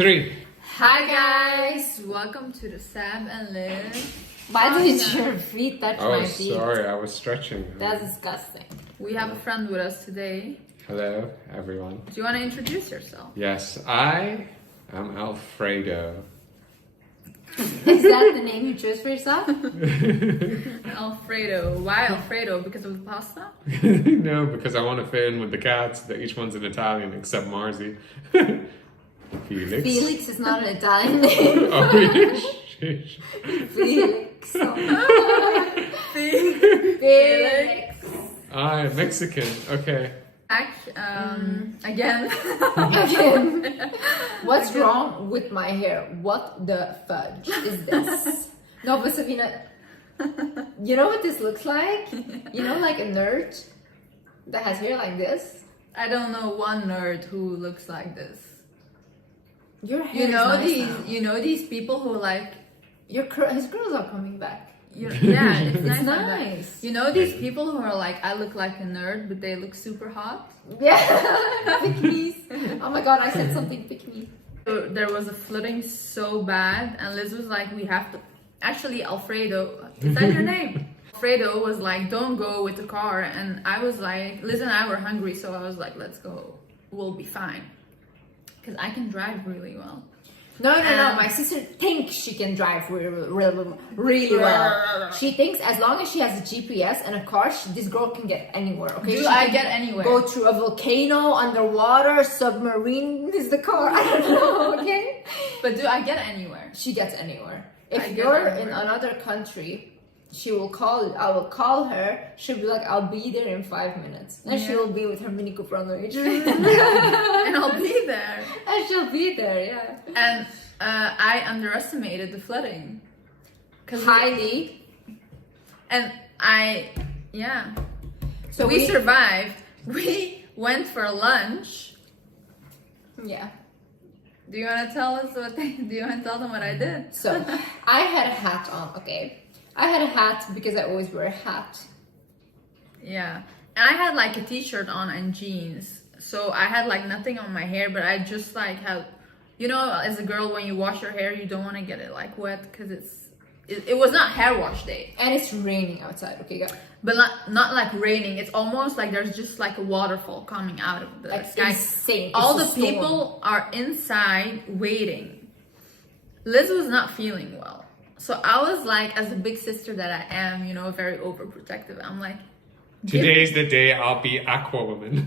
Three. Hi guys, welcome to the Sam and Liz. Why did your feet touch my feet? Oh, sorry, I was stretching. That's disgusting. We have a friend with us today. Hello, everyone. Do you want to introduce yourself? Yes, I am Alfredo. Is that the name you chose for yourself? Alfredo. Why Alfredo? Because of the pasta? No, because I want to fit in with the cats. That each one's an Italian except Marzi. Felix. Felix is not an Italian name. Oh, Felix. Felix. Felix. I'm Mexican. Okay. Back again. Again. What's wrong with my hair? What the fudge is this? No, but Sabina, you know what this looks like? You know, like a nerd that has hair like this? I don't know one nerd who looks like this. Your hair You know is nice these. now. You know these people who like. His curls are coming back. Yeah, it's nice. It's like that. nice. You know these people who are like, I look like a nerd, but they look super hot. Yeah, pick me's. Oh my god, I said something pick me. There was a flooding so bad, and Liz was like, we have to. Actually, Alfredo, is that your name? Alfredo was like, don't go with the car, and I was like, Liz and I were hungry, so I was like, let's go. We'll be fine, because I can drive really well. No. My sister thinks she can drive really well. She thinks as long as she has a GPS and a car, this girl can get anywhere. Okay? Do She I can get anywhere? Go through a volcano, underwater, submarine is the car. I don't know. Okay. But do I get anywhere? She gets anywhere. I If get you're in anywhere. another country, she will call. I will call her. She'll be like, "I'll be there in 5 minutes," and she will be with her Mini Cooper on the way. And I'll be there. And she'll be there. Yeah. And I underestimated the flooding. Highly. So we survived. We went for lunch. Yeah. Do you want to tell us what do you want to tell them what I did? So I had a hat on. Okay. I had a hat because I always wear a hat. Yeah. And I had like a t-shirt on and jeans. So I had like nothing on my hair, but I just like had, you know, as a girl, when you wash your hair, you don't want to get it like wet because it was not hair wash day. And it's raining outside. Okay, guys. But not like raining. It's almost like there's just like a waterfall coming out of the Like sky. insane. All It's the a storm. people are inside waiting. Liz was not feeling well. So I was like, as a big sister that I am, you know, very overprotective. I'm like, Today's the day I'll be Aquawoman.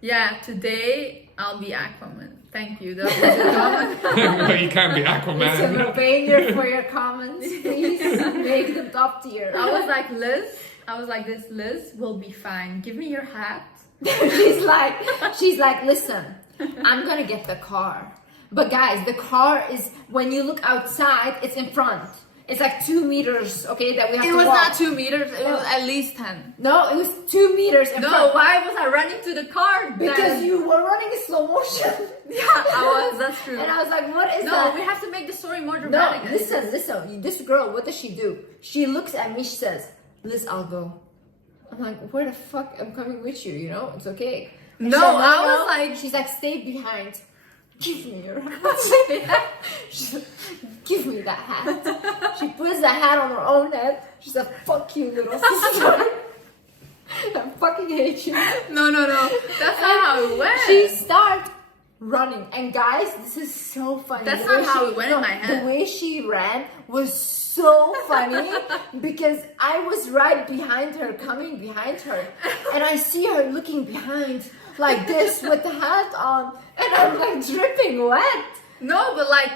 yeah, today I'll be Aquaman. Thank you. That was a comment. Well, you can't be Listen, Aquaman. we're paying you for your comments. Please make them top tier. I was like, Liz, Liz will be fine. Give me your hat. she's like, listen, I'm gonna get the car. But guys, the car is, when you look outside, it's in front. It's like 2 meters, okay, that we have It to was walk. not 2 meters. It was at least 10. No, it was 2 meters in No, front. why was I running to the car? Because then? you were running in slow motion. Yeah, I was. That's true. And I was like, what is No, that? we have to make the story more No, dramatic. listen. This girl, what does she do? She looks at me, she says, Liz, I'll go. I'm like, where the fuck? I'm coming with you, you know? It's okay. And No, she said, I was like- she's like, stay behind. Give me your hat. She's like, give me that hat. She puts the hat on her own head. She said, fuck you, little sister. I fucking hate you. No. That's not how it went. She started running, and guys, this is so funny. That's The not way how it went in my head. The way she ran was so funny because I was right behind her, coming behind her, and I see her looking behind like this with the hat on, and I'm like dripping wet. No, but like,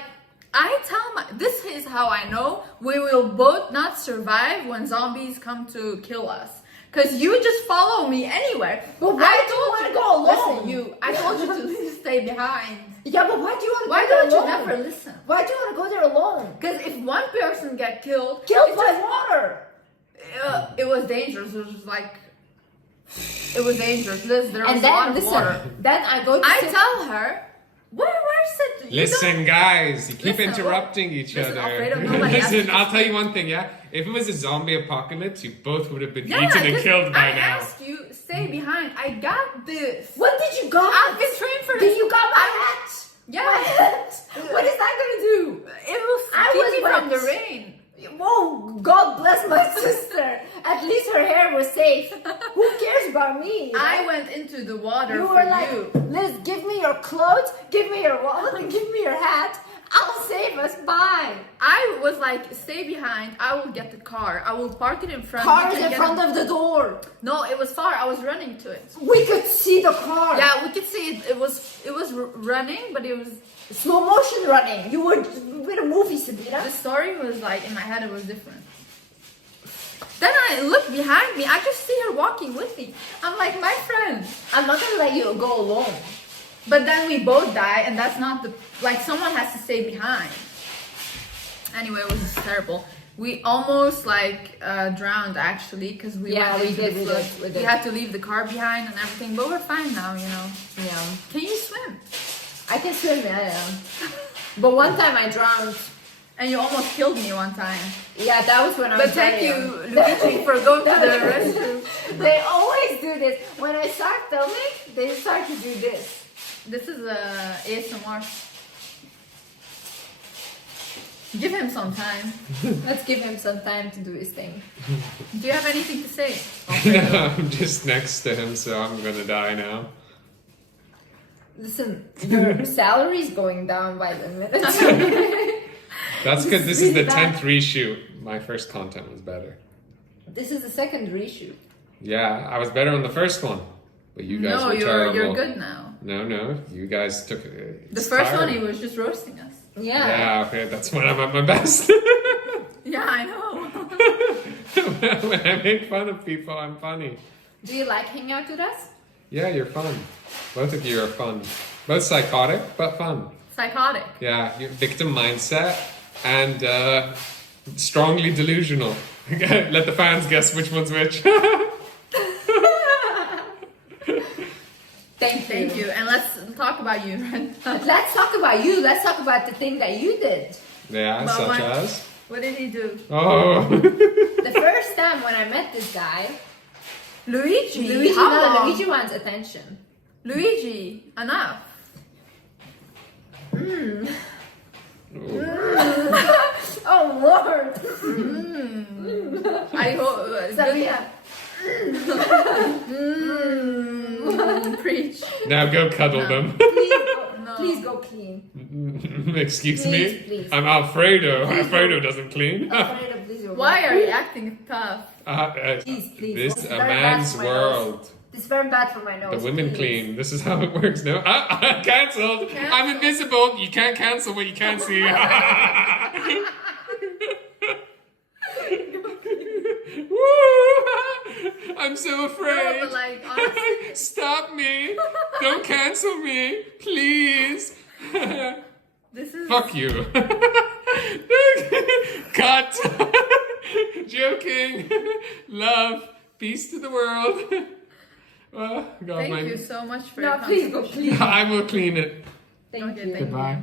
this is how I know we will both not survive when zombies come to kill us. Cause you just follow me anywhere. But why do you want to go alone? Listen, I told you to stay behind. Yeah, but why do you want to Why go there don't you alone? never listen? Why do you want to go there alone? Because if one person get killed, Killed it's by just- water. it was dangerous. It was like, it was dangerous. There was And a lot then of listen, water. then I go to I sit- tell her, where's it? Listen, guys, you keep Listen, interrupting each listen, other. Alfredo, nobody asked Listen, you I'll to tell you one thing, yeah? If it was a zombie apocalypse, you both would have been Yeah, eaten and 'cause killed by I now. asked you, stay behind. I got this. When did you got I've it? been trained for Did this. you got my hat? Yeah. My hat. Who cares about me? I went into the water You for were like, you. Liz, give me your clothes, give me your wallet, and give me your hat. I'll save us. Bye. I was like, stay behind. I will get the car. I will park it in front. Car is in front of the door. No, it was far. I was running to it. We could see the car. Yeah, we could see it. It was running, but it was. Slow motion running. You were with a movie, Sabina. The story was like in my head. It was different. Then I look behind me. I just see her walking with me. I'm like, my friend. I'm not gonna let you go alone. But then we both die, and that's not the like. Someone has to stay behind. Anyway, it was just terrible. We almost like drowned actually because we went into the flood. We had to leave the car behind and everything, but we're fine now, you know. Yeah. Can you swim? I can swim, yeah. But one time I drowned. And you almost killed me one time. Yeah, that was when I was But thank very you, young. Luigi, for going to the restroom. They always do this. When I start filming, they start to do this. This is ASMR. Give him some time. Let's give him some time to do his thing. Do you have anything to say? No, I'm just next to him, so I'm gonna die now. Listen, your salary is going down by the minute. That's because this is the 10th reshoot. My first content was better. This is the second reshoot. Yeah, I was better on the first one. But you guys were terrible. You're good now. No, you guys took it. The first one, he was just roasting us. Yeah. Yeah, okay, that's when I'm at my best. Yeah, I know. When I make fun of people, I'm funny. Do you like hanging out with us? Yeah, you're fun. Both of you are fun. Both psychotic, but fun. Psychotic. Yeah, you're victim mindset and strongly delusional. Let the fans guess which one's which. Thank you. And let's talk about you. Let's talk about you. Let's talk about the thing that you did. Yeah, But such as? What did he do? Oh. The first time when I met this guy, Luigi. How long? Luigi wants attention. Luigi, enough. Oh Lord! I hope. Sabina. Preach. Now go cuddle them. Please go clean. Excuse Please, me? please. I'm Alfredo. Alfredo doesn't clean. Alfredo, please go. Why are you acting tough? Please. This It's is a very bad man's for my world. nose. It's very bad for my nose. The women please. clean. This is how it works. No, cancelled. I'm invisible. You can't cancel what you can't see. Woo! I'm so afraid. No, but like, honestly. Stop me. Don't cancel me. Please. This is. Fuck you. Cut. Joking. Love. Peace to the world. Oh, God, Thank you so much for your No, please go contribution. clean. I will clean it. Thank Okay, you. thank you. Goodbye.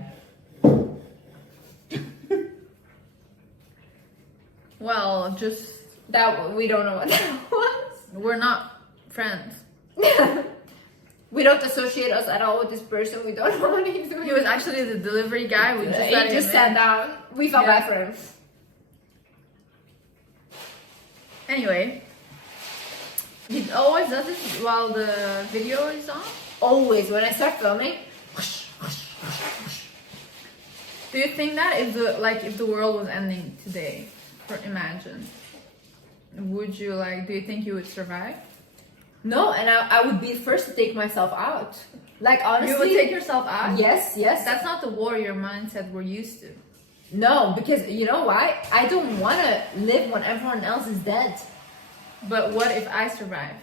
Well, just That we don't know what that was. we're not friends. We don't associate us at all with this person. We don't know what he's doing. He was actually the delivery guy. We just let He him just sat in. down. We felt Yeah. bad for him. Anyway, he always does this while the video is on. Always when I start filming. Do you think that if the world was ending today, for imagine, would you do you think you would survive? No, and I would be the first to take myself out. Like honestly, You would take yourself out? Yes. That's not the warrior mindset we're used to. No, because you know why? I don't want to live when everyone else is dead. But what if I survive?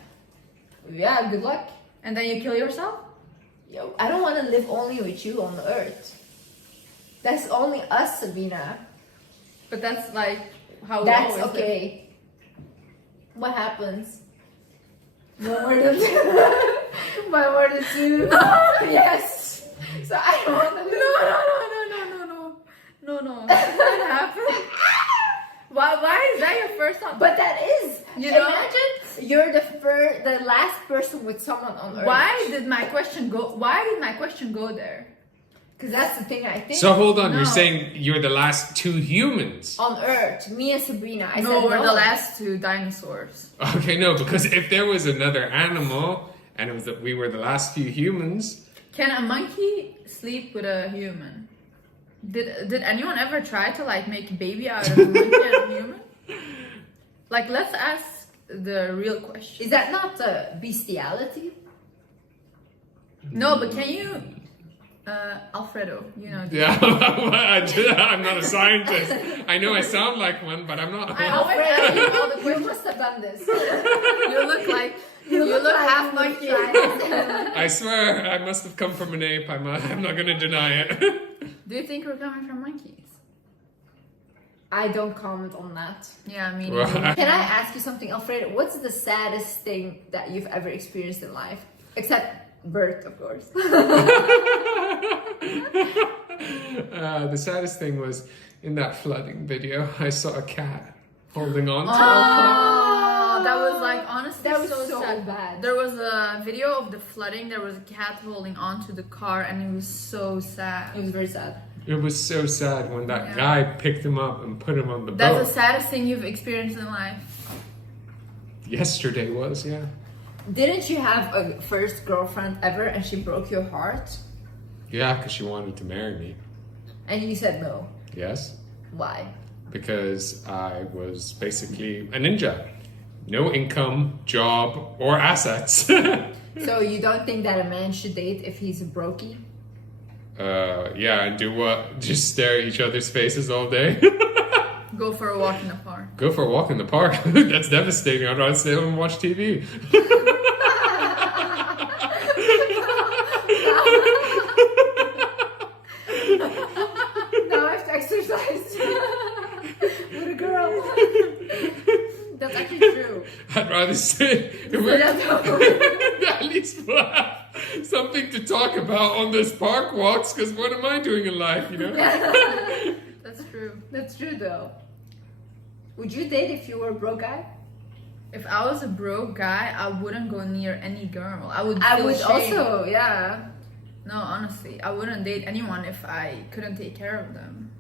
Yeah, good luck. And then you kill yourself? Yo, I don't want to live only with you on the earth. That's only us, Sabina. But that's how we That's always okay. live. What happens? When we're the two. Yes. So I don't want to live. No. What happened? Why is that your first thought? But that is. You know? Imagine you're the last person with someone on earth. Why did my question go there? Because that's the thing I think. So hold on, No. you're saying you're the last two humans? On Earth, me and Sabrina, I No, said we're no. the last two dinosaurs. Okay, no, because if there was another animal and it was that we were the last few humans, Can a monkey sleep with a human? Did anyone ever try to like make a baby out of a monkey and a human? Like, let's ask the real question. Is that not bestiality? No, but can you, Alfredo? You know. yeah, I'm not a scientist. I know I sound like one, but I'm not. I always ask you all the You questions. must have done this. You look like you look like half you monkey. tried. I swear, I must have come from an ape. I'm not going to deny it. Do you think we're coming from monkeys? I don't comment on that. Yeah, me Well, neither. Can I ask you something, Alfredo? What's the saddest thing that you've ever experienced in life? Except birth, of course. The saddest thing was in that flooding video, I saw a cat holding on to a Oh, that was like honestly That was so so sad. bad. There was a video of the flooding. There was a cat holding onto the car, and it was so sad. It was very sad. It was so sad when that Yeah. guy picked him up and put him on the That's boat. the saddest thing you've experienced in life. Yesterday was, yeah. Didn't you have a first girlfriend ever and she broke your heart? Yeah, because she wanted to marry me. And you said no. Yes. Why? Because I was basically a ninja. No income, job, or assets. So you don't think that a man should date if he's a brokey? Yeah, and do what? Just stare at each other's faces all day? Go for a walk in the park. Go for a walk in the park. That's devastating. I'd rather stay home and watch TV. Now I have to exercise with a girl. That's actually true. I'd rather sit. At least we'll have something to talk about on this park walks, because what am I doing in life, you know? That's true. That's true though. Would you date if you were a broke guy? If I was a broke guy, I wouldn't go near any girl. I would. I feel would shame. also, yeah. No, honestly, I wouldn't date anyone if I couldn't take care of them.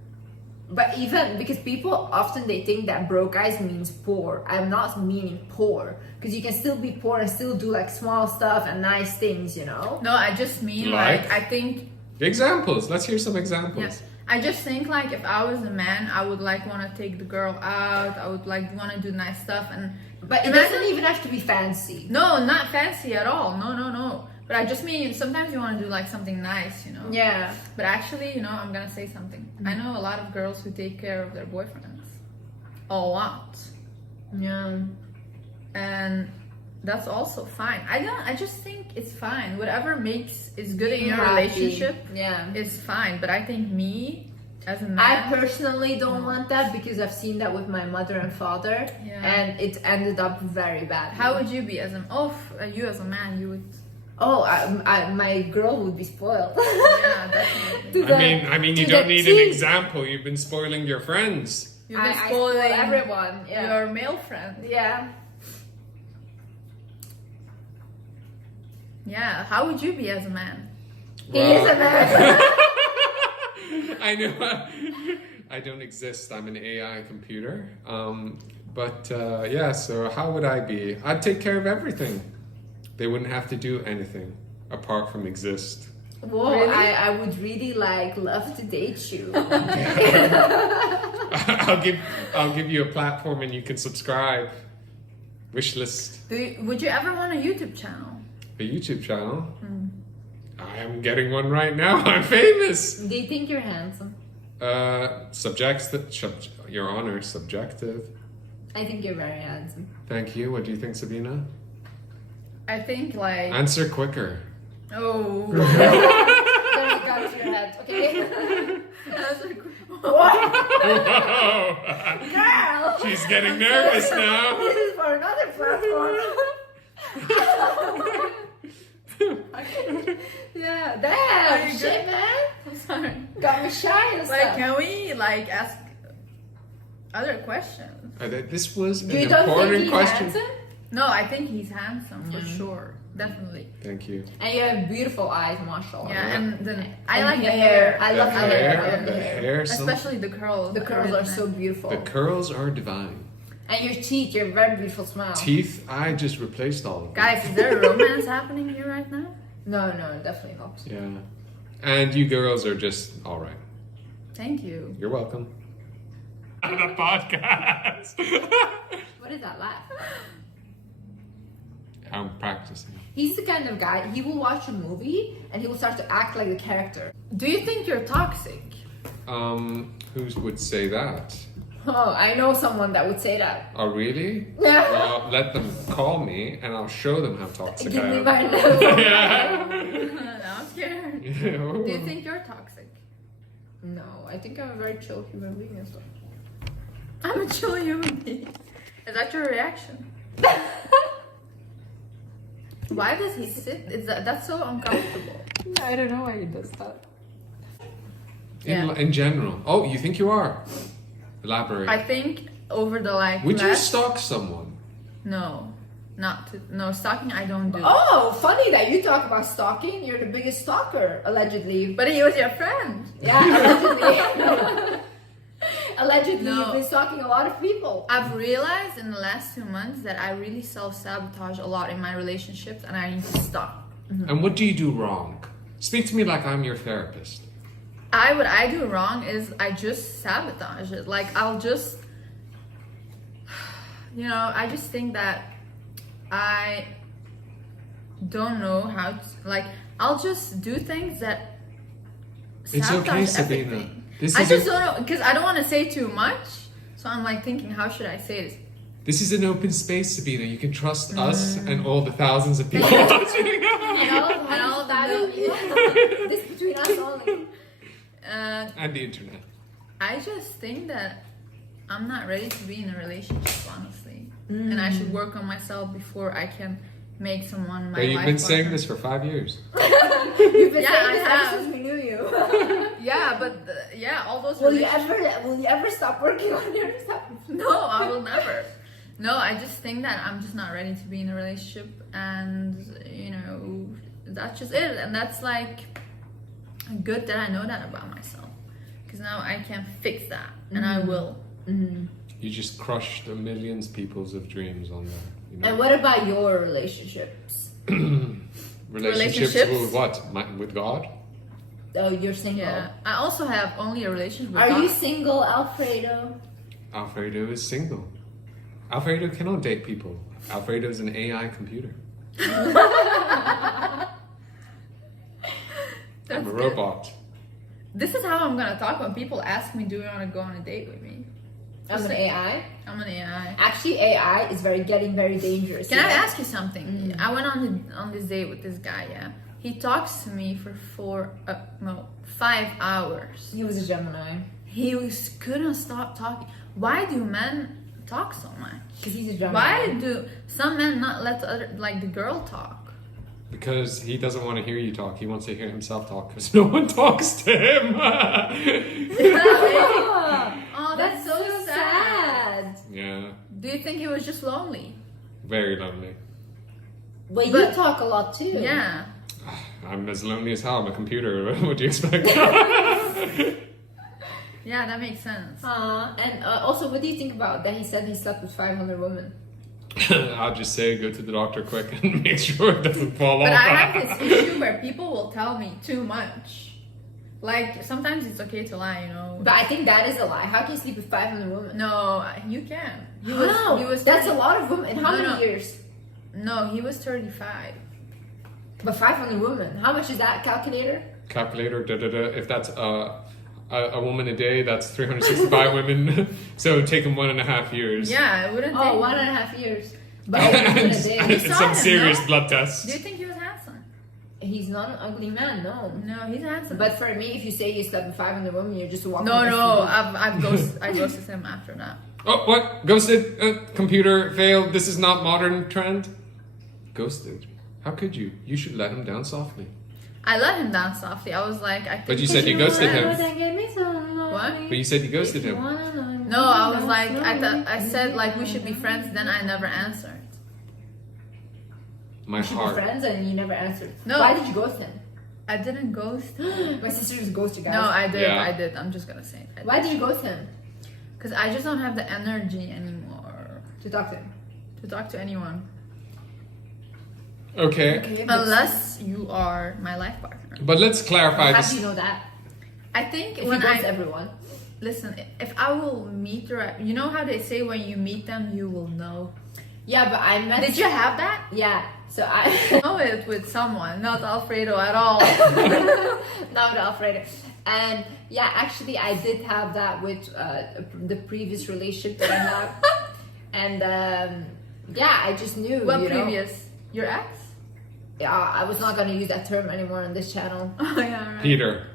But even because people often they think that broke guys means poor. I'm not meaning poor because you can still be poor and still do like small stuff and nice things, you know. No, I just mean Like? I think. Examples. Let's hear some examples. Yeah. I just think like if I was a man, I would like want to take the girl out. I would like want to do nice stuff and. But it Imagine- doesn't even have to be fancy. No, not fancy at all. No. But I just mean sometimes you want to do like something nice, you know. Yeah. But actually, you know, I'm gonna say something. I know a lot of girls who take care of their boyfriends. A lot. Yeah. And that's also fine. I just think it's fine. Whatever is good in your Happy. relationship Yeah. is fine. But I think me as a man, I personally don't want that because I've seen that with my mother and father, Yeah. and it ended up very bad. how would you be as a you as a man, you would Oh, my girl would be spoiled. yeah, definitely. To I mean, you to don't the need an T. example. You've been spoiling your friends. You've been I spoiling spoil everyone. Yeah. your male friend. Yeah. Yeah, how would you be as a man? He is a man. I know. I don't exist. I'm an AI computer. Yeah, so how would I be? I'd take care of everything. They wouldn't have to do anything apart from exist. Whoa, Really? I would really love to date you. I'll give you a platform and you can subscribe. Wish list. Would you ever want a YouTube channel? A YouTube channel. I am getting one right now. I'm famous. Do you think you're handsome? Your Honor, subjective. I think you're very handsome. Thank you. What do you think, Sabina? I think like Answer quicker. oh. Don't look out to your head, okay? Whoa. Girl! She's getting nervous now. This is for another platform. Yeah, damn, you shit, good? man. I'm sorry. Got me shy and Like, stuff. can we like ask other questions? This was an You don't think important he's question. handsome? No, I think he's handsome for Mm. sure. Definitely. Thank you. And you have beautiful eyes, mashallah. Yeah, and then I And like the hair. hair. I love the I hair. love I love the the hair. hair. Some, Especially the curls. The curls are so beautiful. the curls are divine. And your teeth, your very beautiful smile. Teeth, I just replaced all of them. Guys, is there a romance happening here right now? No, definitely not. Yeah. And you girls are just all right. Thank you. You're welcome. The podcast. What is that laugh? I'm practicing. He's the kind of guy, he will watch a movie and he will start to act like the character. Do you think you're toxic? Who would say that? Oh, I know someone that would say that. Oh, really? Yeah. Well, let them call me and I'll show them how toxic Give I me am. my number. Yeah. Now I'm scared. Do you think you're toxic? No, I think I'm a very chill human being and stuff. I'm a chill human being. Is that your reaction? Why does he sit? That's so uncomfortable. I don't know why he does that. In general. Oh, you think you are? Elaborate. I think over the Would you last- stalk someone? No, no stalking. I don't do. Oh, funny that you talk about stalking. You're the biggest stalker, allegedly. But he was your friend. Yeah, allegedly. Allegedly, No. you've been stalking a lot of people. I've realized in the last 2 months that I really self-sabotage a lot in my relationships, and I need to stop. And what do you do wrong? Speak to me like I'm your therapist. What I do wrong is I just sabotage it. Like I'll just, I just think that I don't know how to, like, I'll just do things that It's okay, sabotage Sabina. everything. This I is just don't know, because I don't want to say too much. So I'm like thinking, how should I say this? This is an open space, Sabina. You can trust us and all the thousands of people watching. And all of that. This between us only. And the internet. I just think that I'm not ready to be in a relationship, honestly. And I should work on myself before I can make someone my But you've life been saying partner. this for 5 years. You've been Yeah, saying this I ever have. since we knew you. Yeah, but all those Will you relationships. ever stop working on yourself? No, I will never. No, I just think that I'm just not ready to be in a relationship, and that's just it. And that's like good that I know that about myself, because now I can fix that, and I will. You just crushed a millions people's of dreams on that. And what about your relationships? Relationships with what? With God? Oh, you're single. Yeah, I also have only a relationship with Are God. you single, Alfredo? Alfredo is single. Alfredo cannot date people. Alfredo is an AI computer. I'm That's a good. robot. This is how I'm gonna talk when people ask me, "Do you want to go on a date with me?" I'm an AI. I'm an AI. Actually, AI is getting very dangerous. Can I ask you something? I went on this date with this guy. Yeah, he talks to me for 5 hours. He was a Gemini. He couldn't stop talking. Why do men talk so much? Because he's a Gemini. Why do some men not let the girl talk? Because he doesn't want to hear you talk. He wants to hear himself talk because no one talks to him. Oh, that's so sad. Yeah, Do you think he was just lonely? very lonely. But you But- talk a lot too. Yeah. I'm as lonely as hell. I'm a computer. What do you expect? Yeah, that makes sense. And also, what do you think about that? He said he slept with 500 women. I'll just say go to the doctor quick and make sure it doesn't fall But off. I have this issue where people will tell me too much. Like, sometimes it's okay to lie, But I think that is a lie. How can you sleep with 500 women? No, you can. He How? was That's 30 a lot of women. In how No, many no. years? No, he was 35. But 500 women. How much is that calculator? Calculator, If that's a woman a day, that's 365 women. So take him 1.5 years. Yeah, it wouldn't take... Oh, 1.5 years. But a woman a day. You saw Some him, serious no? blood tests. Do you think he was handsome? He's not an ugly man, no. No, he's handsome. But for me, if you say you slept with 500 women, you're just walking. No, I ghosted him after that. Oh, what? Ghosted? Computer failed. This is not modern trend. Ghosted. How could you? You should let him down softly. I let him down softly. I was like, I think... But you said you ghosted him. What? But you said you ghosted him. No, I was like, I said like we should be friends, then I never answered. My We should be heart. friends, and you never answered. No. Why did you ghost him? I didn't ghost. My sister just ghosted, guys. No, I did. Yeah. I did. I'm just gonna say it. Why did you ghost him? Because I just don't have the energy anymore To talk to him. to talk to anyone. Okay. Okay, but Unless you are my life partner. But let's clarify how this. do you know that? I think If when he ghosts I everyone. listen, if I will meet her, you know how they say when you meet them, you will know. Yeah, but I met. Did you have that? Yeah. So I Know it with someone, not Alfredo at all. not Alfredo. And yeah, actually, I did have that with the previous relationship that I had. And yeah, I just knew. What you know. previous? Your ex? Yeah, I was not gonna use that term anymore on this channel. Oh yeah, right. Peter.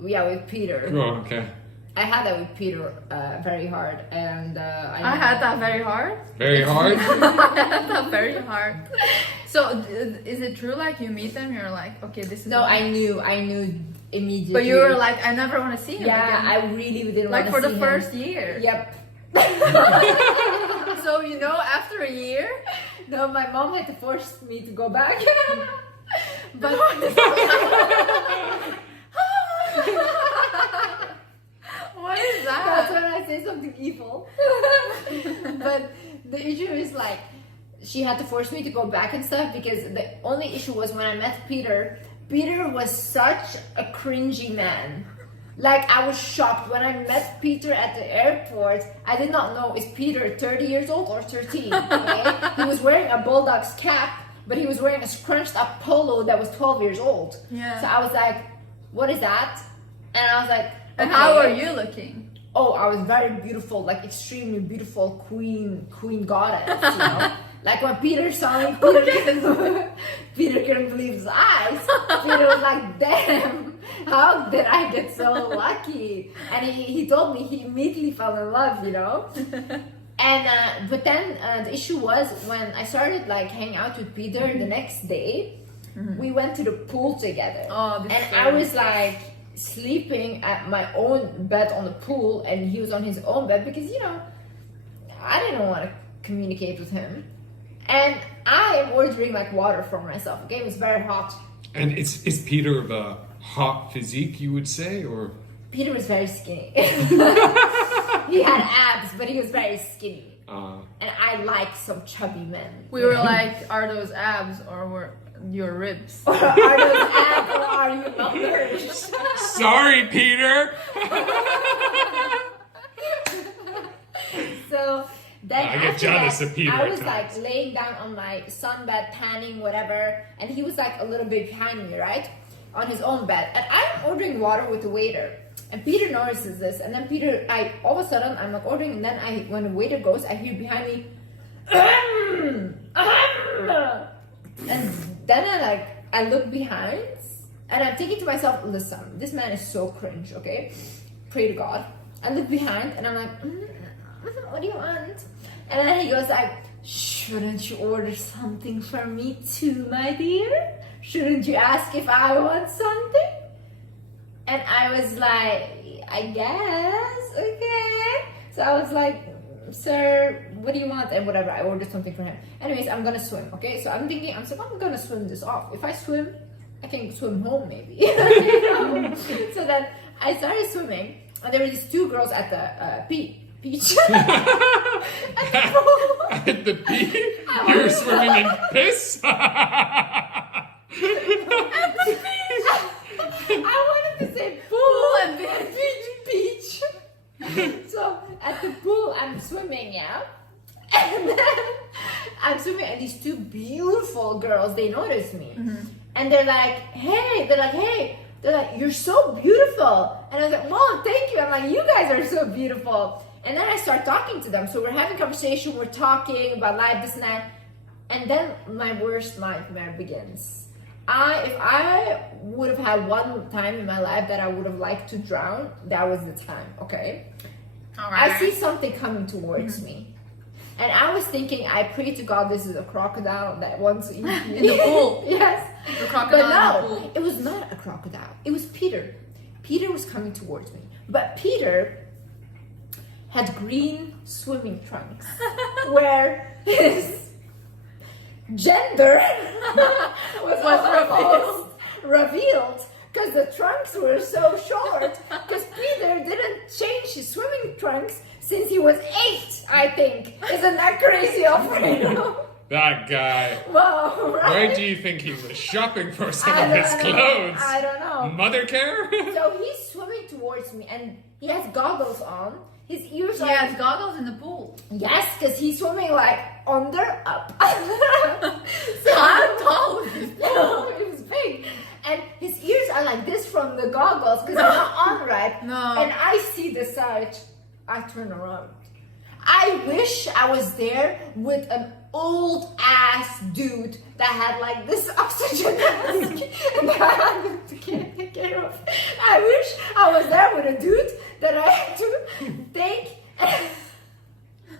Yeah, with Peter. Oh, okay. I had that with Peter very hard, and I had that very hard. Very hard. I had that very hard. So is it true? Like you meet them, you're like, okay, this is. No, I knew immediately. But you were like, I never want to see him yeah, again. I really didn't Like want to for see the him. first year. Yep. So you know, after a year. No, my mom had to force me to go back. But What is that's that? when I say something evil. But the issue is like she had to force me to go back and stuff because the only issue was when I met Peter. Peter was such a cringy man. Like I was shocked when I met Peter at the airport. I did not know, is Peter 30 years old or 13? Okay? He was wearing a Bulldog's cap, but he was wearing a scrunched up polo that was 12 years old. Yeah. So I was like, what is that? And I was like, And okay. how are you looking? Oh, I was very beautiful, like extremely beautiful queen goddess, you know? Like when Peter saw me, Peter couldn't believe his eyes. Peter was like, damn, how did I get so lucky? And he told me he immediately fell in love, you know? And but then the issue was when I started like hanging out with Peter the next day, we went to the pool together. Oh, this and is I was like sleeping at my own bed on the pool, and he was on his own bed because, you know, I didn't want to communicate with him. And I am ordering like water for myself. Okay, it was very hot. And is Peter of a hot physique, you would say, or? Peter was very skinny. He had abs, but he was very skinny. And I like some chubby men. We were like, are those abs or were your ribs? Or are those abs or are you malnourished? Sorry, Peter. So then I get after jealous that, of Peter I at was like times. laying down on my sunbed, tanning, whatever, and he was like a little bit behind me, right? On his own bed. And I'm ordering water with the waiter. And Peter notices this, and then Peter, all of a sudden, I'm like ordering, and then when the waiter goes, I hear behind me, and then I look behind, and I'm thinking to myself, listen, this man is so cringe, okay? Pray to God. I look behind, and I'm like, what do you want? And then he goes like, shouldn't you order something for me too, my dear? Shouldn't you ask if I want something? And I was like, I guess, okay. So I was like, sir, what do you want? And whatever, I ordered something for him. Anyways, I'm gonna swim, okay? So I'm thinking, I'm gonna swim this off. If I swim, I can swim home maybe. You know? So then I started swimming, and there were these two girls at the beach. At the beach? You're swimming in piss? I wanted to say pool and then beach. So at the pool, I'm swimming, yeah? And then I'm swimming, and these two beautiful girls, they notice me. And they're like, hey, you're so beautiful. And I was like, Mom, thank you. I'm like, you guys are so beautiful. And then I start talking to them. So we're having conversation, we're talking about life, this and that. And then my worst nightmare begins. If I would have had one time in my life that I would have liked to drown, that was the time, okay? All right. I see something coming towards me. And I was thinking, I pray to God this is a crocodile that wants to eat me. In the pool. Yes. The crocodile But no, in the pool. it was not a crocodile. It was Peter. Peter was coming towards me. But Peter had green swimming trunks where his gender was Was revealed because the trunks were so short. Because Peter didn't change his swimming trunks since he was 8, I think. Isn't that crazy, Alfredo? That guy. Wow, right? Where do you think he was shopping for some I of don't his know. clothes? I don't know. Mother care? So he's swimming towards me and he has goggles on. His ears He are... has goggles in the pool. Yes, because he's swimming like under, up. So how tall was this No, it was big. And his ears are like this from the goggles because they're not on right. No. And I see the side. I turn around. I wish I was there with an old ass dude that had like this oxygen mask and that I had to take care of. I wish I was there with a dude that I had to take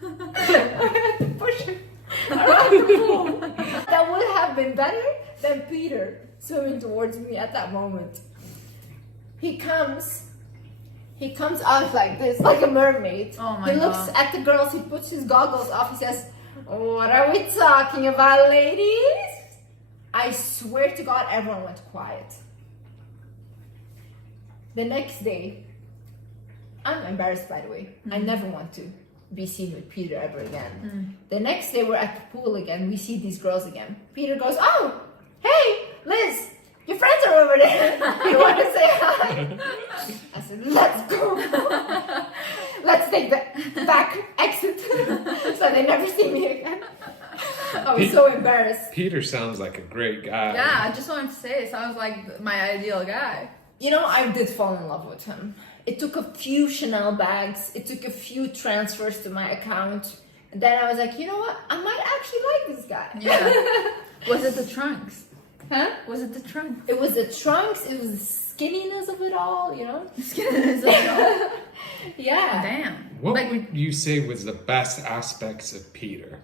and I had to push him around the pool. That would have been better than Peter swimming towards me at that moment. He comes out like this, like a mermaid. Oh my He looks God. at the girls, he puts his goggles off, he says, "What are we talking about, ladies?" I swear to God, everyone went quiet. The next day, I'm embarrassed by the way. I never want to be seen with Peter ever again. The next day, we're at the pool again, we see these girls again. Peter goes, "Oh, hey, Liz, your friends are over there. You want to say hi?" I said, "Let's go. Let's take the back exit so they never see me again." I was so embarrassed. Peter sounds like a great guy. Yeah, I just wanted to say, sounds like my ideal guy. You know, I did fall in love with him. It took a few Chanel bags. It took a few transfers to my account. And then I was like, you know what? I might actually like this guy. Yeah. Was it the trunks? Huh? Was it the trunks? It was the trunks. It was the skinniness of it all, you know? Yeah. Damn. What Like- would you say was the best aspects of Peter?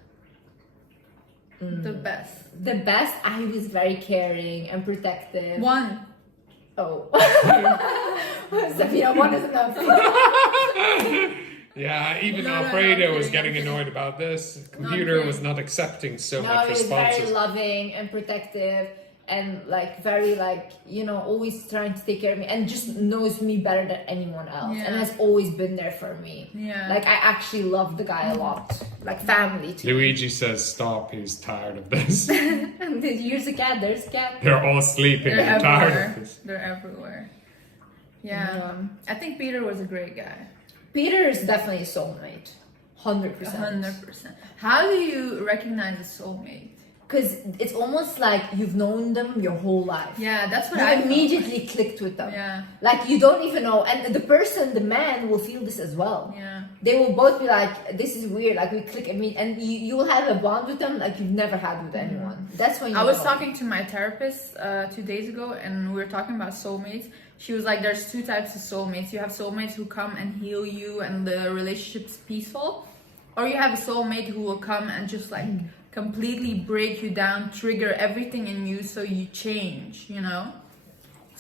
The best. The best, I was very caring and protective. One. Oh. Safina, one is enough. Yeah, even No, no, no, Alfredo was okay. getting annoyed about this. Computer okay. was not accepting so No, much he was very responses. loving and protective and like very like, you know, always trying to take care of me and just knows me better than anyone else and Yeah. has always been there for me. Yeah. Like I actually love the guy a lot. Like family to me. Luigi says, "Stop, he's tired of this." And here's a cat, there's a cat. They're all sleeping, They're they're tired everywhere. of this. They're everywhere. Yeah. Yeah. I think Peter was a great guy. Peter is definitely a soulmate. 100%. 100%. How do you recognize a soulmate? Because it's almost like you've known them your whole life. Yeah, that's what You I felt immediately clicked with them. like. Yeah. Like you don't even know, and the man will feel this as well. Yeah. They will both be like, "This is weird." Like we click, and you will have a bond with them like you've never had with anyone. That's when you I was know. talking to my therapist 2 days ago, and we were talking about soulmates. She was like, "There's 2 types of soulmates. You have soulmates who come and heal you, and the relationship's peaceful, or you have a soulmate who will come and just like completely break you down, trigger everything in you, so you change. You know."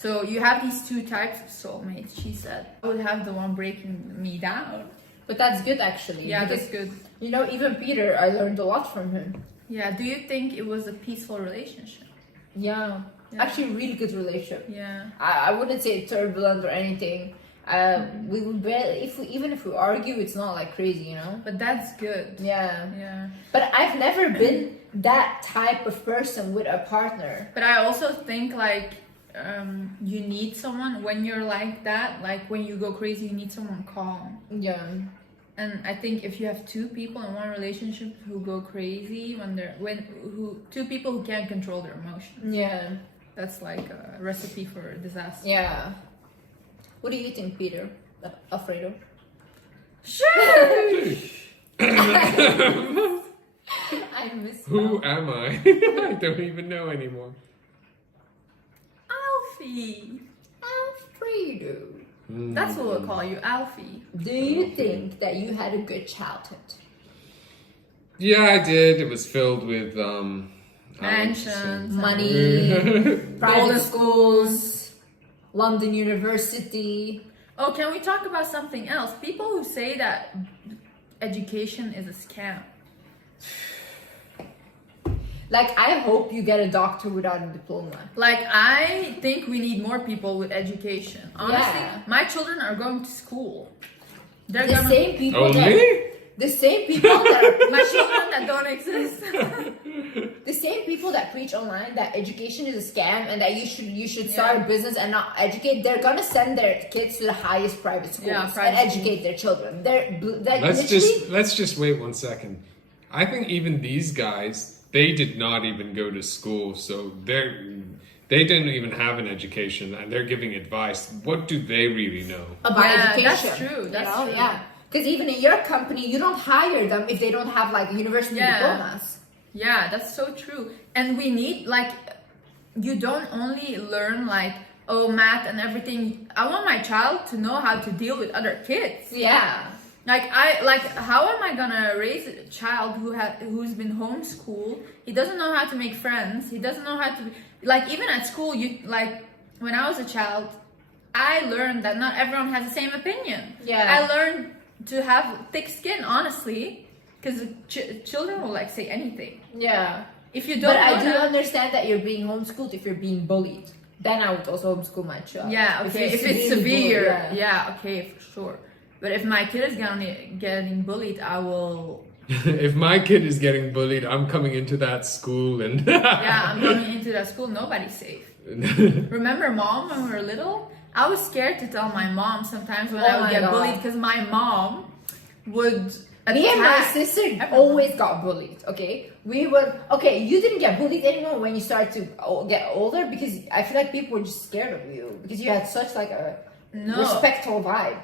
So you have these 2 types of soulmates. She said, "I would have the one breaking me down." But that's good actually. Yeah, because, that's good. You know, even Peter, I learned a lot from him. Yeah. Do you think it was a peaceful relationship? Yeah, Yeah. actually, a really good relationship. Yeah. I wouldn't say turbulent or anything. We would barely, even if we argue, it's not like crazy, you know. But that's good. Yeah, Yeah. but I've never been that type of person with a partner. But I also think like you need someone when you're like that, like when you go crazy, you need someone calm. Yeah, And I think if you have 2 people in one relationship who go crazy who 2 people who can't control their emotions, yeah, that's like a recipe for disaster. yeah. What do you think, Peter? Alfredo? Sure. I miss Who am I? I don't even know anymore. Alfie. Alfredo. That's what we'll call you, Alfie. Do you think that you had a good childhood? Yeah, I did. It was filled with Mansions, Money, private Golden schools, London University. Oh, can we talk about something else? People who say that education is a scam. Like, I hope you get a doctor without a diploma. Like, I think we need more people with education. Honestly, Yeah. my children are going to school. They're The gonna same people Only? the same people that are my children that don't exist. the same people that preach online that education is a scam and that you should start a business and not educate, they're gonna send their kids to the highest private schools and educate their children. Let's just wait 1 second. I think even these guys, they did not even go to school, so they didn't even have an education, and they're giving advice. What do they really know? about education. That's true. That's true. Yeah. Because even in your company, you don't hire them if they don't have like university diplomas. Yeah, that's so true. And we need like, you don't only learn like, oh, math and everything. I want my child to know how to deal with other kids. Yeah. Like how am I gonna raise a child who's been homeschooled? He doesn't know how to make friends. He doesn't know how to like, even at school. You like, when I was a child, I learned that not everyone has the same opinion. Yeah. I learned to have thick skin, honestly, because children will like say anything. Yeah. If you don't, But I do understand that you're being homeschooled if you're being bullied. Then I would also homeschool my child. Yeah, okay. If it's severe, okay, for sure. But if my kid is getting bullied, I will. If my kid is getting bullied, I'm coming into that school and. Yeah, I'm going into that school. Nobody's safe. Remember, Mom, when we were little, I was scared to tell my mom sometimes when I would get bullied because my mom would. Me and my sister always got bullied, okay? You didn't get bullied anymore when you started to get older because I feel like people were just scared of you because you had such like a respectful vibe.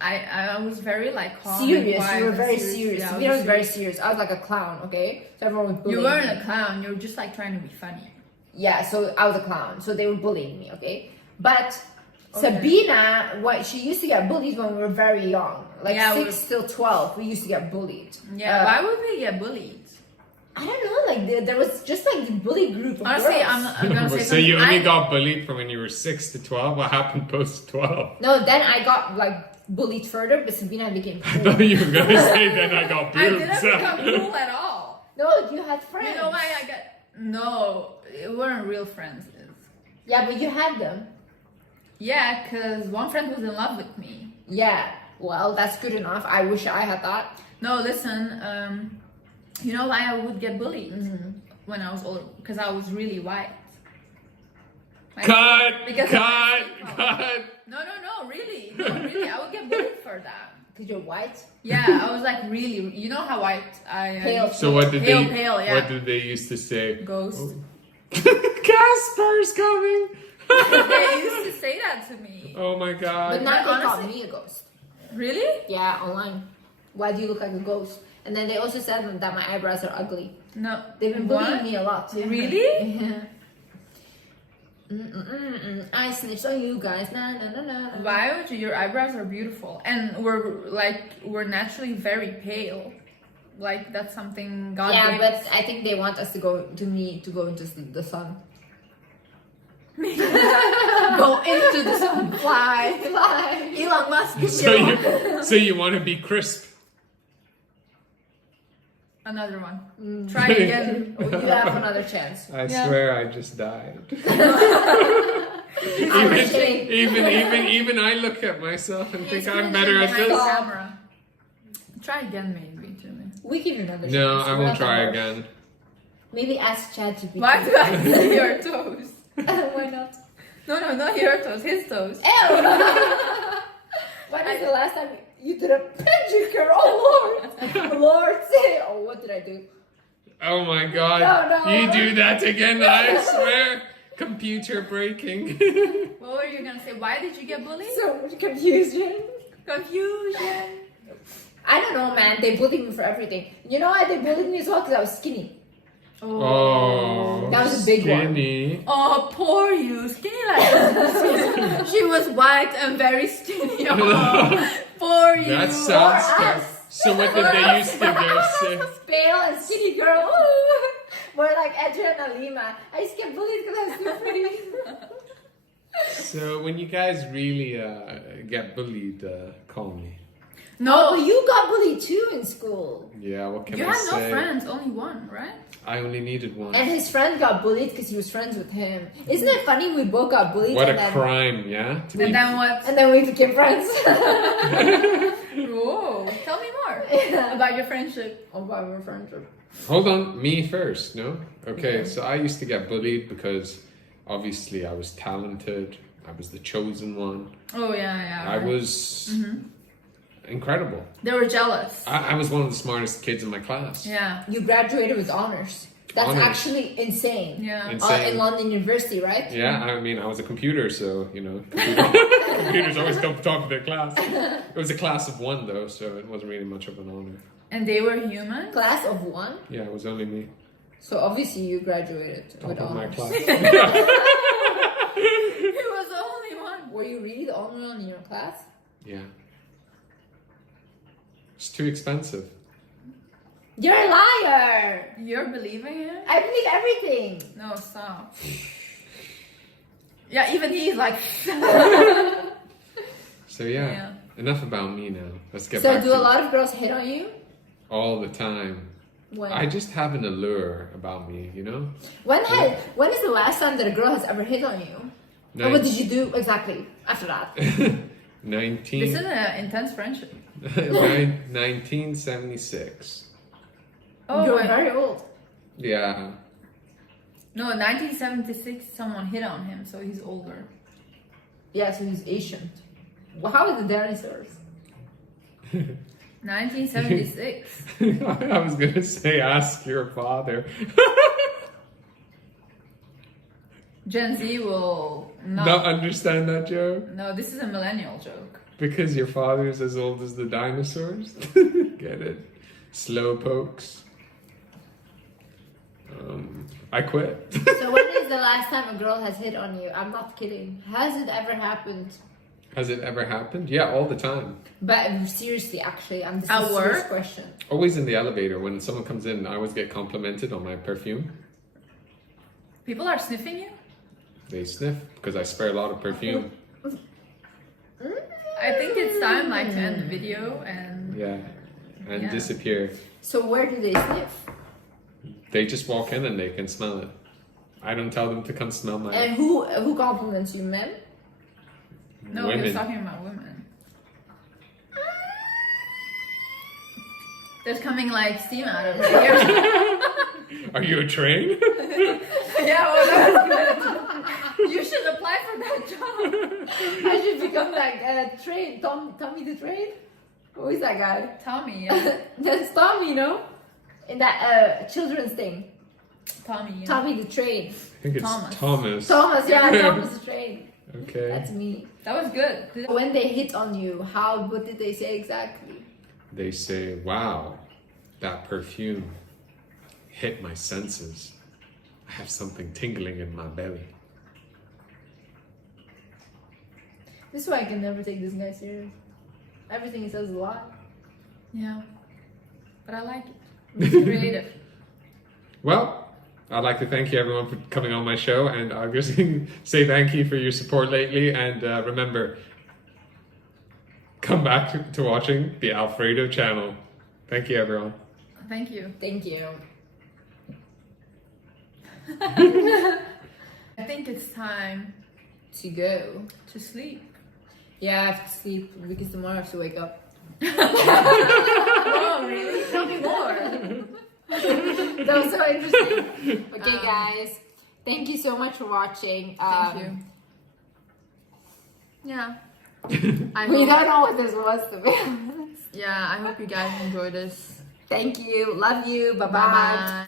I was very like calm. Serious, and you were very serious. serious. Yeah, I was very serious. I was like a clown, okay? So everyone was bullying You weren't me. a clown, you were just like trying to be funny. Yeah, so I was a clown. So they were bullying me, okay? But Sabina, she used to get bullied when we were very young. Like 6 till 12, we used to get bullied. Yeah, why would we get bullied? I don't know, like there was just like the bully group of Honestly, girls. I'm gonna say So you only got bullied from when you were 6 to 12? What happened post 12? No, then I got like bullied further, but Sabina became cool. I thought you were gonna say then I got I boobs. didn't become cool at all. No, you had friends. You know why I got... No, it weren't real friends. Yeah, but you had them. Yeah, because one friend was in love with me. Yeah, well, that's good enough. I wish I had that. No, listen, you know why I would get bullied when I was older? Because I was really white. Cut! No, really. No, really, I would get bullied for that. Because you're white? Yeah, I was like really, you know how white I am. Pale. So what did Pale, yeah. what did they used to say? Ghost. Oh. Casper's coming! They used to say that to me. Oh my god. But now they call honestly- me a ghost. Really? Yeah, online. Why do you look like a ghost? And then they also said that my eyebrows are ugly. No. They've been bullying me a lot. Really? Yeah. I snitched on you guys. Nah. Why would you? Your eyebrows are beautiful, and we're naturally very pale. Like that's something God. Yeah, gave but us. I think they want us to go into the sun. Go into the sun, fly. Elon Musk. So you want to be crisp? Another one. Try again. You have another chance. I swear I just died. even I look at myself and think I'm better at Behind the this. camera. Try again, maybe, Jimmy. We give you another chance. No, I We're won't not try that again. Maybe ask ChatGPT. Why do I see your toes? Why not? No, not your toes. His toes. Ew! When was the last time you did a pedicure? Oh Lord! Lord, say, oh, what did I do? Oh my god. No. You do that again, I swear. Computer breaking. What were you gonna say? Why did you get bullied? So much confusion. Confusion. I don't know, man. They bullied me for everything. You know why they bullied me as well? Because I was skinny. Oh, That was a big one. skinny. Oh, poor you. Skinny like she was white and very skinny. Oh, poor you. That sounds Or terrible. us. So what did they used to go say? Pale and skinny girl. Ooh. More like Adriana Lima. I used to get bullied because I was too pretty. So when you guys really get bullied, call me. No, but you got bullied too in school. Yeah, what can you I had say? no friends, only one, right? I only needed one. And his friend got bullied because he was friends with him. Isn't it funny? We both got bullied. What and a then, crime, yeah? To be- And then what? And then we became friends. Whoa! Tell me more about your friendship. About our friendship. Hold on, me first, no? Okay, Yeah. so I used to get bullied because obviously I was talented. I was the chosen one. Oh yeah. I was incredible. They were jealous. I was one of the smartest kids in my class. Yeah. You graduated with honors. That's Honors. actually insane. Yeah. Insane. In London University, right? Yeah, I mean, I was a computer, so, you know, computers always come to talk to their class. It was a class of one, though, so it wasn't really much of an honor. And they were human. Class of one. Yeah, it was only me. So obviously you graduated Top with of my honors. class. It was the only one. Were you really the only one in your class? Yeah. It's too expensive. You're a liar! You're believing it? I believe everything. No, stop. Yeah, even he's like. So, yeah, enough about me now. Let's get So back do to a lot of girls hit on you? all the time. When? I just have an allure about me, you know? When is the last time that a girl has ever hit on you? And what did you do exactly after that? 19... This is an intense friendship. 1976. Oh, You're wait. very old. Yeah. No, 1976, someone hit on him, so he's older. Yeah, so he's Asian. Well, how are the dinosaurs? 1976. I was gonna say, ask your father. Gen Z will not. Not understand that joke? No, this is a millennial joke. Because your father's as old as the dinosaurs? Get it? Slow pokes. I quit. So when is the last time a girl has hit on you? I'm not kidding. Has it ever happened? Has it ever happened? Yeah, all the time. But seriously, actually, this is At a serious work? question. Always in the elevator. When someone comes in, I always get complimented on my perfume. People are sniffing you? They sniff because I spray a lot of perfume. I think it's time like to end the video and Yeah. And Yeah. disappear. So where do they sniff? They just walk in and they can smell it. I don't tell them to come smell my And who compliments you, men? no, he was women. talking about women. There's coming like steam out of my ears. Are you a train? Yeah, well, that was good. You should apply for that job. I should become like train. Tommy the train. Who is that guy? Tommy, yeah. That's Tommy, no? In that children's thing. Tommy, yeah. Tommy the train. I think it's Thomas. Thomas. Thomas, yeah, Thomas the train. Okay. That's me. That was good. When they hit on you, what did they say exactly? They say, wow, that perfume hit my senses. I have something tingling in my belly. This is why I can never take this guy serious. Everything he says is a lie. Yeah. But I like it. It's creative. Well, I'd like to thank you everyone for coming on my show, and I'm just going to say thank you for your support lately, and remember, come back to watching the Alfredo channel. Thank you everyone. Thank you. Thank you. I think it's time To go. to sleep. Yeah, I have to sleep because tomorrow I have to wake up. Oh, really? Tell me more. That was so interesting. Okay, guys. Thank you so much for watching. Thank you. Yeah. We don't know what this was, to be honest. Yeah, I hope you guys enjoy this. Thank you. Love you. Bye-bye. Bye-bye.